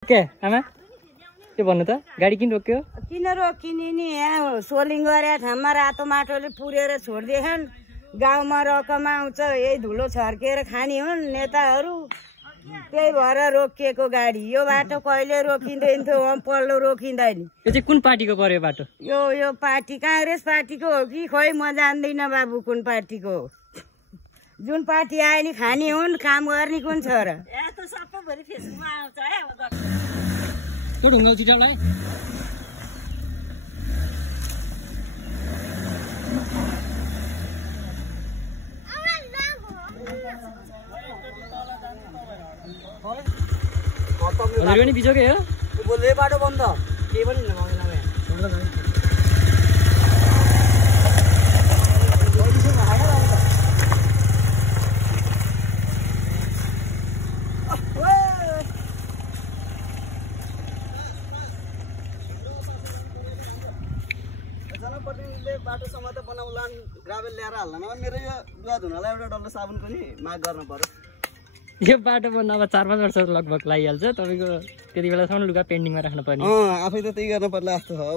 के आमा के भन्नु त गाडी किन रोक्यो किन रोकिने नि यहाँ सोलिङ गरे ठाउँमा रातो माटोले पुरेर छोड्दिएछन् गाउँमा रकम आउँछ यही धुलो छर्केर खाने हुन् नेताहरू त्यही भएर रोकिएको गाडी यो बाटो कहिले रोकिँदैन थियो पल्लो रोकिँदैन यो चाहिँ कुन पार्टीको पर्यो बाटो यो पार्टी कांग्रेस पार्टीको हो कि खोइ म जान्दिनँ बाबु कुन पार्टीको हो जुन पार्टी आए नि खाने हुन् काम गर्ने कुन छ र त्यो ढुङ्गा छिटालाई हजुर पनि बिजोकै हो बोल्दै बाटो बन्द केही पनि नभए जनप्रतिनिधिले बाटोसम्म त बनाउला ग्राभेल ल्याएर हाल्दैन मेरो यो दुवा धुनलाई एउटा डल्लो साबुन पनि माग गर्नु पर्यो यो बाटो बनाउँदा 4-5 वर्ष लगभग लागिहाल्छ तपाईको त्यति बेलासम्म लुगा पेन्डिङमा राख्नु पर्ने आफै त त्यही गर्नु पर्ला जस्तो हो